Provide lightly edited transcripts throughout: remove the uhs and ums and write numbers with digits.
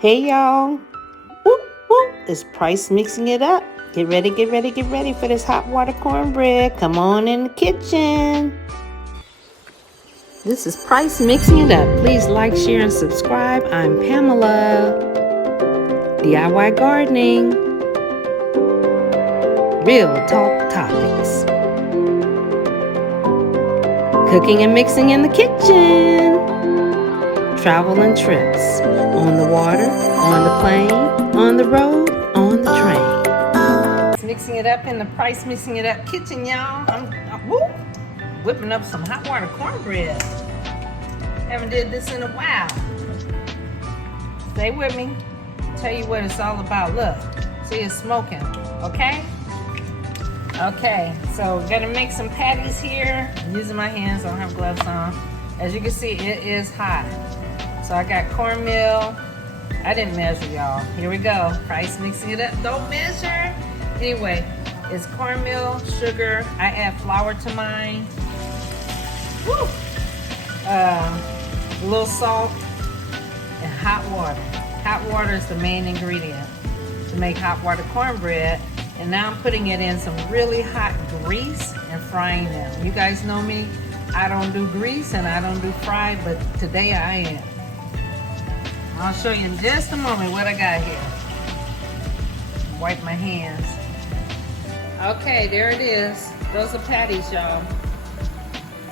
Hey y'all, whoop whoop, it's Price mixing it up. Get ready, get ready, get ready for this hot water cornbread. Come on in the kitchen. This is Price mixing it up. Please like, share, and subscribe. I'm Pamela. DIY gardening. Real talk topics. Cooking and mixing in the kitchen. Travel and trips. On the water, on the plane, on the road, on the train. Mixing it up in the Price Mixing It Up kitchen, y'all. I'm whipping up some hot water cornbread. Haven't did this in a while. Stay with me. Tell you what it's all about. Look, see it's smoking, okay? Okay, so we're gonna make some patties here. I'm using my hands, I don't have gloves on. As you can see, it is hot. So I got cornmeal. I didn't measure, y'all. Here we go. Price mixing it up. Don't measure. Anyway, it's cornmeal, sugar. I add flour to mine. Woo! A little salt and hot water. Hot water is the main ingredient to make hot water cornbread. And now I'm putting it in some really hot grease and frying them. You guys know me. I don't do grease and I don't do fry, but today I am. I'll show you in just a moment what I got here. Wipe my hands. Okay, there it is. Those are patties, y'all.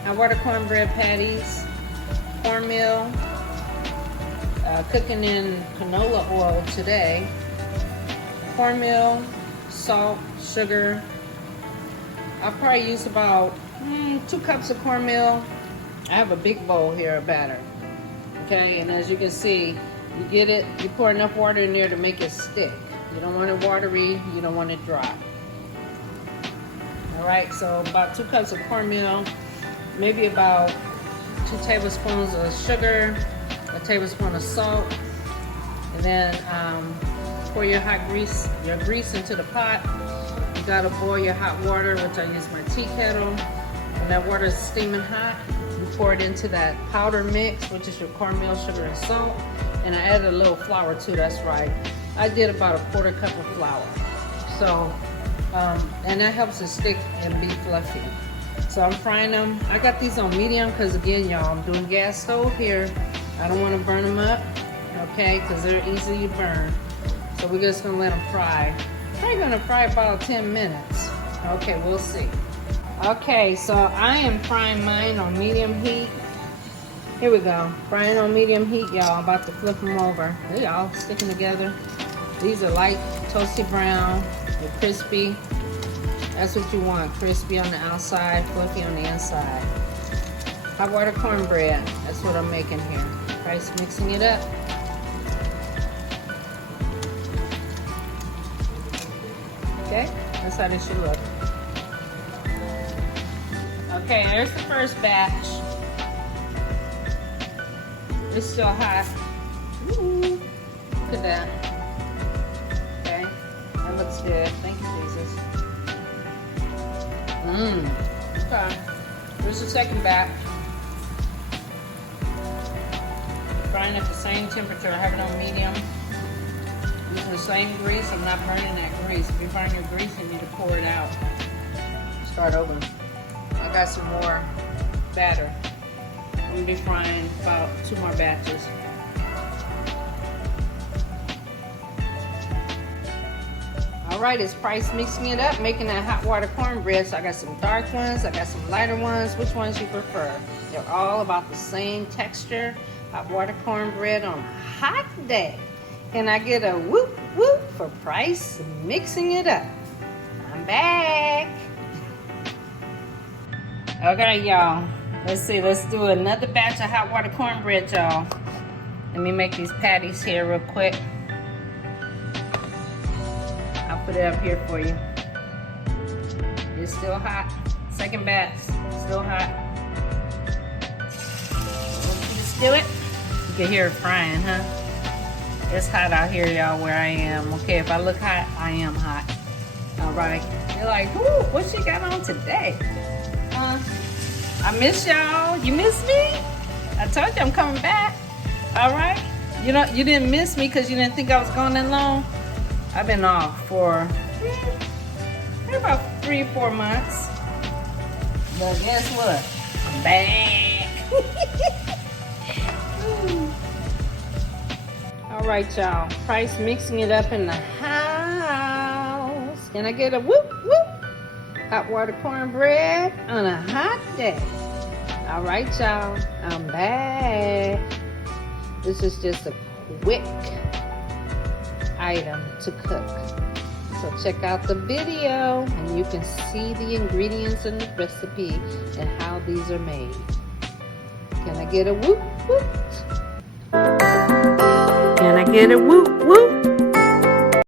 Hot water cornbread patties. Cornmeal. Cooking in canola oil today. Cornmeal, salt, sugar. I'll probably use about 2 cups of cornmeal. I have a big bowl here of batter. Okay, and as you can see, you get it, you pour enough water in there to make it stick. You don't want it watery, you don't want it dry. All right, so about 2 cups of cornmeal, maybe about 2 tablespoons of sugar, a tablespoon of salt, and then pour your grease into the pot. You gotta boil your hot water, which I use my tea kettle. When that water is steaming hot, you pour it into that powder mix, which is your cornmeal, sugar, and salt. And I added a little flour too, that's right. I did about a 1/4 cup of flour. So, and that helps it stick and be fluffy. So I'm frying them. I got these on medium because again, y'all, I'm doing gas stove here. I don't want to burn them up, okay, because they're easy to burn. So we're just gonna let them fry. Probably gonna fry about 10 minutes. Okay, we'll see. Okay, so I am frying mine on medium heat. Here we go, frying on medium heat, y'all. I'm about to flip them over. They all sticking together. These are light toasty brown. They're crispy. That's what you want, crispy on the outside, fluffy on the inside. Hot water cornbread, that's what I'm making here. Price mixing it up. Okay, that's how this should look. Okay, there's the first batch. It's still hot. Ooh, look at that. Okay, that looks good. Thank you, Jesus. Okay, here's the second batch. Frying at the same temperature. I have it on medium. Using the same grease. I'm not burning that grease. If you burn your grease, you need to pour it out. Start over. I got some more batter. I'm gonna be frying about 2 more batches. All right, it's Price mixing it up, making that hot water cornbread. So I got some dark ones, I got some lighter ones. Which ones you prefer? They're all about the same texture. Hot water cornbread on a hot day. Can I get a whoop whoop for Price mixing it up? I'm back. Okay, y'all. Let's see. Let's do another batch of hot water cornbread, y'all. Let me make these patties here real quick. I'll put it up here for you. It's still hot. Second batch, still hot. Let's do it. You can hear it frying, huh? It's hot out here, y'all, where I am. Okay, if I look hot, I am hot. All right. You're like, ooh, what she got on today? I miss y'all. You miss me? I told you I'm coming back. All right. You know, you didn't miss me because you didn't think I was gone that long. I've been off for about 3 or 4 months. But guess what? I'm back. All right, y'all. Price mixing it up in the house. Can I get a whoop whoop? Hot water cornbread on a hot day. All right, y'all. I'm back. This is just a quick item to cook. So check out the video and you can see the ingredients and the recipe and how these are made. Can I get a whoop whoop? Can I get a whoop whoop?